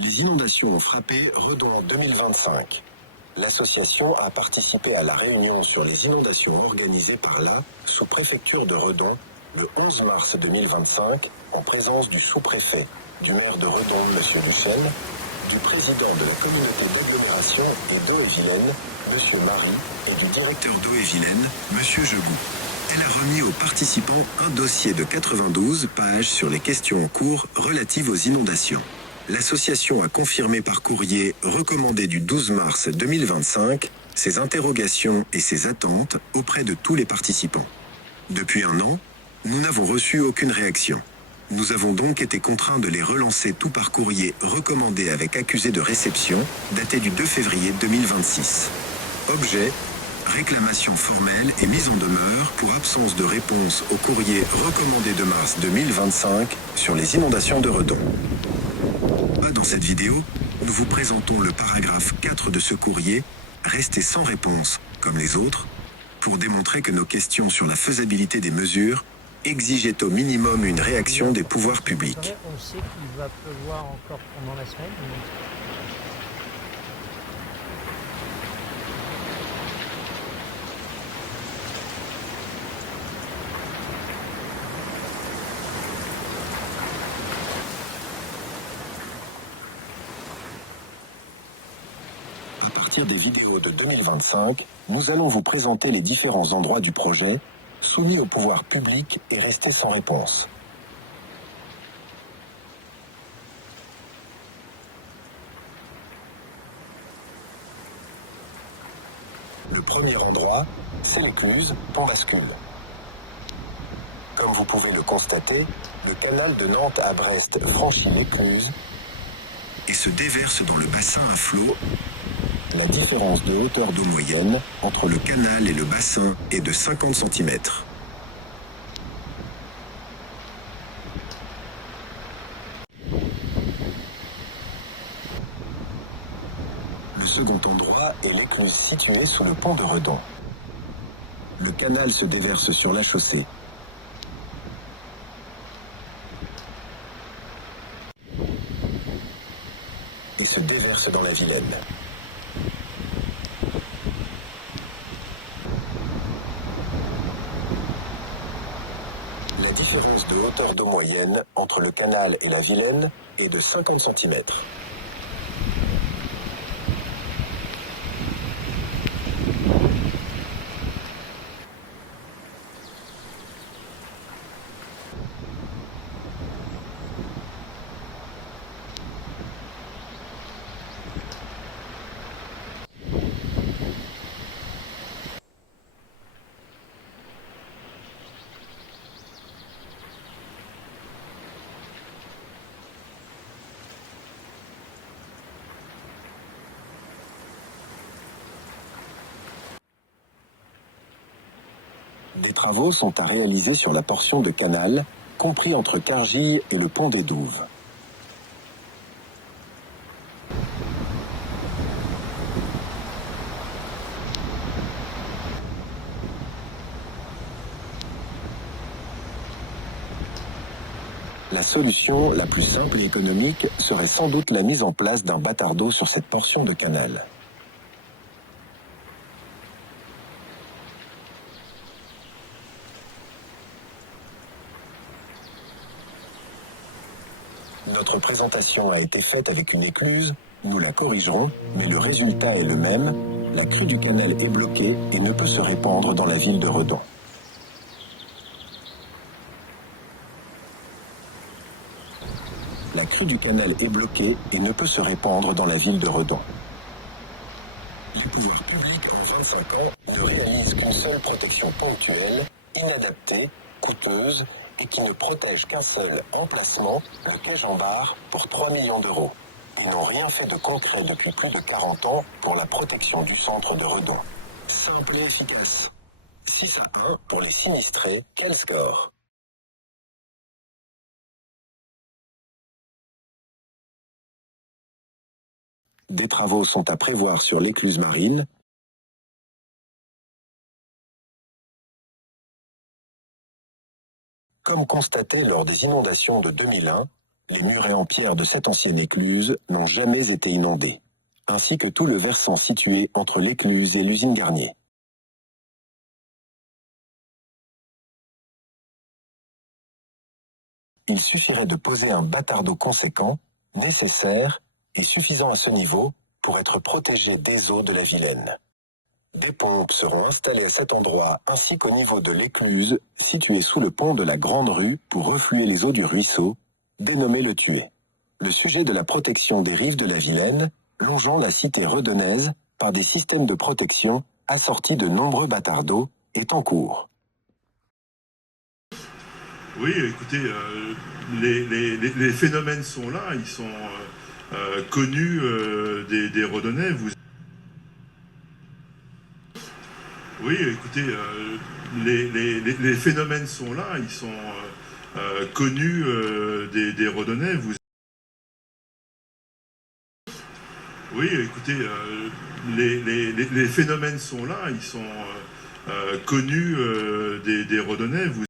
Les inondations ont frappé Redon en 2025. L'association a participé à la réunion sur les inondations organisée par la sous-préfecture de Redon le 11 mars 2025 en présence du sous-préfet, du maire de Redon, M. Lucel, du président de la communauté d'agglomération et d'Eau-et-Vilaine, M. Marie, et du directeur d'Eau-et-Vilaine, M. Jegou. Elle a remis aux participants un dossier de 92 pages sur les questions en cours relatives aux inondations. L'association a confirmé par courrier recommandé du 12 mars 2025 ses interrogations et ses attentes auprès de tous les participants. Depuis un an, nous n'avons reçu aucune réaction. Nous avons donc été contraints de les relancer tout par courrier recommandé avec accusé de réception, daté du 2 février 2026. Objet: réclamation formelle et mise en demeure pour absence de réponse au courrier recommandé de mars 2025 sur les inondations de Redon. Dans cette vidéo, nous vous présentons le paragraphe 4 de ce courrier, resté sans réponse, comme les autres, pour démontrer que nos questions sur la faisabilité des mesures exigeaient au minimum une réaction des pouvoirs publics. On sait qu'il va pleuvoir encore pendant la semaine. À partir des vidéos de 2025, nous allons vous présenter les différents endroits du projet, soumis au pouvoir public et restés sans réponse. Le premier endroit, c'est l'écluse Pont-Bascule. Comme vous pouvez le constater, le canal de Nantes à Brest franchit l'écluse et se déverse dans le bassin à flot. La différence de hauteur d'eau moyenne entre le canal et le bassin est de 50 cm. Le second endroit est l'écluse située sous le pont de Redon. Le canal se déverse sur la chaussée. Et se déverse dans la Vilaine. La différence de hauteur d'eau moyenne entre le canal et la Vilaine est de 50 cm. Des travaux sont à réaliser sur la portion de canal, compris entre Cargille et le pont des Douves. La solution la plus simple et économique serait sans doute la mise en place d'un bâtard d'eau sur cette portion de canal. Notre présentation a été faite avec une écluse, nous la corrigerons, mais le résultat est le même, la crue du canal est bloquée et ne peut se répandre dans la ville de Redon. La crue du canal est bloquée et ne peut se répandre dans la ville de Redon. Les pouvoirs publics en 25 ans ne réalisent qu'une seule protection ponctuelle, inadaptée, coûteuse et qui ne protège qu'un seul emplacement, le quai Jean-Bart, pour 3 millions d'euros. Ils n'ont rien fait de concret depuis plus de 40 ans pour la protection du centre de Redon. Simple et efficace. 6-1 pour les sinistrés, quel score? Des travaux sont à prévoir sur l'écluse marine. Comme constaté lors des inondations de 2001, Les murets en pierre de cette ancienne écluse n'ont jamais été inondés, ainsi que tout le versant situé entre l'écluse et l'usine Garnier. Il suffirait de poser un bâtard d'eau conséquent, nécessaire et suffisant à ce niveau pour être protégé des eaux de la Vilaine. Des pompes seront installées à cet endroit ainsi qu'au niveau de l'écluse située sous le pont de la Grande Rue pour refluer les eaux du ruisseau, dénommé le Tuet. Le sujet de la protection des rives de la Vilaine, longeant la cité redonnaise par des systèmes de protection assortis de nombreux bâtards d'eau, est en cours. Oui, écoutez, les phénomènes sont là, ils sont connus des Redonnais. Oui, écoutez, les phénomènes sont là, ils sont connus des Redonnais. Oui, écoutez, les phénomènes sont là, ils sont connus des Redonnais.